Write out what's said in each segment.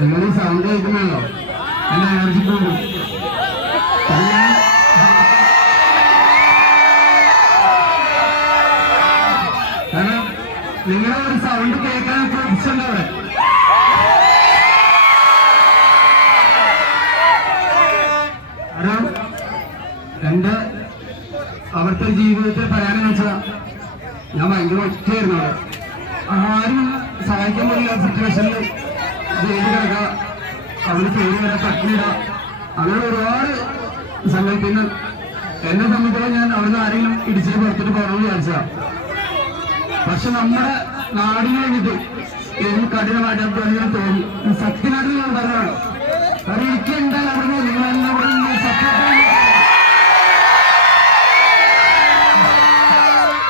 നിങ്ങൾ സൗണ്ട് കേൾക്കുന്നല്ലോ എന്നെ എനർജി പോകും. കാരണം നിങ്ങളെ ഒരു സൗണ്ട് കേൾക്കാൻ ശ്രദ്ധിച്ചല്ലോ അവിടെ. കാരണം എന്റെ അവിടുത്തെ ജീവിതത്തെ പറയാനെന്ന് വെച്ചാൽ ഞാൻ ഭയങ്കര ഒറ്റയായിരുന്നു അവിടെ. ആരും സഹായിക്കാൻ പോലുള്ള സിറ്റുവേഷനിൽ ജയിലിൽ കിടക്കുക, അവിടെ പേര് വരെ പട്ടിണിട, അങ്ങനെ ഒരുപാട് സംഭവം. പിന്നെ എന്നെ സംബന്ധിച്ചോളം ഞാൻ അവിടുന്ന് ആരെങ്കിലും ഇടിച്ചിട്ട് പുറത്തിട്ട് പോകണമെന്ന് വിചാരിച്ചതാ. പക്ഷെ നമ്മുടെ നാടിന് വേണ്ടിയിട്ട് എനിക്ക് കഠിനമായിട്ട് തോന്നി. സത്യനായിട്ട് ഞാൻ പറഞ്ഞതാണ്. കാരണം എനിക്ക് എന്തായാലും അവിടെ നിങ്ങളെല്ലാം കൂടെ സപ്പോർട്ട്.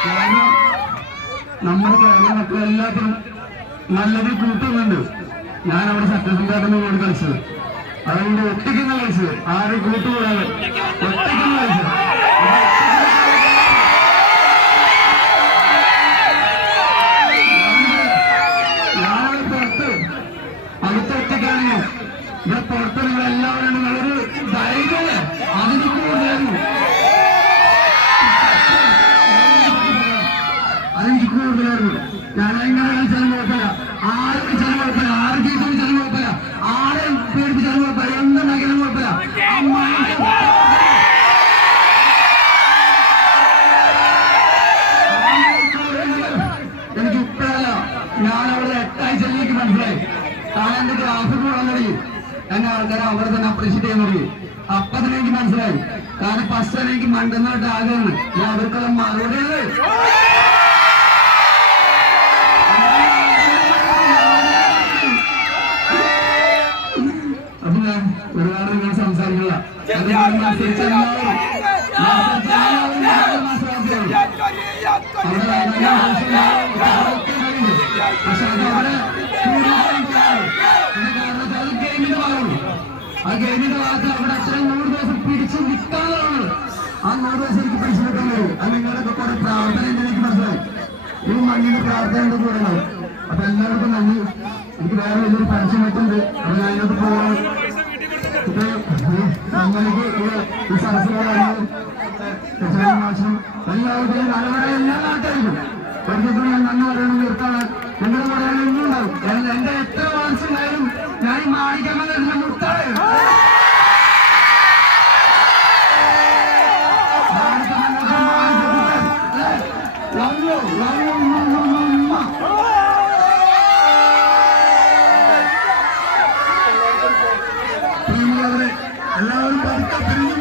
കാരണം നമ്മുടെ കേരള മക്കളെല്ലാത്തിനും നല്ലൊരു കൂട്ടുന്നുണ്ട്. ഞാൻ അവിടെ സത്യസന്ധമായിട്ടാണ് കൂടി കളിച്ചത്. അതുകൊണ്ട് ഒറ്റയ്ക്കുന്ന കളിച്ചത്, ആരും കൂട്ടുകൂടാതെ ഒറ്റയ്ക്കുന്ന കളിച്ചത്. ഞാനവിടെ പുറത്ത് അടുത്ത ഒറ്റയ്ക്കാണെങ്കിൽ ഇവിടെ പുറത്ത് നിങ്ങൾ എല്ലാവരും നിങ്ങളൊരു ധൈര്യമല്ലേ അതിന് കൂടുതലായിരുന്നു. അതെനിക്ക് കൂടുതലായിരുന്നു. ഞാൻ എങ്ങനെ കളിച്ചാലും കുഴപ്പമില്ല, ആരെ കളിച്ചാലും കുഴപ്പമില്ല, ആര് ജയിച്ചാലും ചെറിയ കുഴപ്പമില്ല, ആരെ പേടിപ്പിച്ചാലും കുഴപ്പമില്ല, എന്തുണ്ടാക്കിയാലും കുഴപ്പമില്ല. എനിക്ക് ഇപ്പോഴല്ല, ഞാൻ അവിടെ 8 ആഴ്ചയിൽ എനിക്ക് മനസ്സിലായി. താൻ എന്റെ ഗ്രാഫിക് പോകാൻ തുടങ്ങി, എന്നെ ആൾക്കാരെ അവിടെ തന്നെ അപ്രീഷിയേറ്റ് ചെയ്യാൻ തുടങ്ങി. അപ്പൊ തന്നെ എനിക്ക് മനസ്സിലായി. കാരണം ഫസ്റ്റ് തന്നെ എനിക്ക് മണ്ടെന്നായിട്ട് ആഗ്രഹമാണ്. ഞാൻ അവർക്കുള്ള മറുപടികൾ അപ്പൊ ഞാൻ ഒരുപാട് നിങ്ങൾ സംസാരിക്കില്ല. പക്ഷെ അതവിടെ ഗെയിമിന്റെ ഭാഗമാണ്. ആ ഗെയിമിന്റെ ഭാഗത്ത് അവിടെ അത്രയും 100 ദിവസം പിടിച്ചു നിൽക്കാനാണ്. ആ 100 ദിവസം എനിക്ക് പിടിച്ചു നിൽക്കാൻ കഴിയും. അത് നിങ്ങളൊക്കെ കുറെ പ്രാർത്ഥന എനിക്ക് മനസ്സിലായി. ഈ മണ്ണിന്റെ പ്രാർത്ഥന ഉണ്ട് കൂടെ. അപ്പൊ എല്ലാവർക്കും നന്ദി. എനിക്ക് വേറെ വലിയൊരു പരസ്യം വെച്ചുണ്ട്. അപ്പൊ ഞാൻ അതിനകത്ത് പോകണം. ഇപ്പൊ നമ്മൾക്ക് ഈ സരസ്വതി മാസം എല്ലാവർക്കും നല്ലവരെ എല്ലാ നാട്ടായിരിക്കും. ഒരിക്കലും ഞാൻ നന്ദി പറയണം. നിർത്താൻ നിങ്ങളുടെ പറയാൻ ഒന്നും ഉണ്ടാവും. എന്റെ എത്ര മനസ്സിലായാലും ഞാൻ ഈ മാണിക്കമ്മ മുട്ടാണ്. എല്ലാവരും പതുക്കെ പിരിഞ്ഞു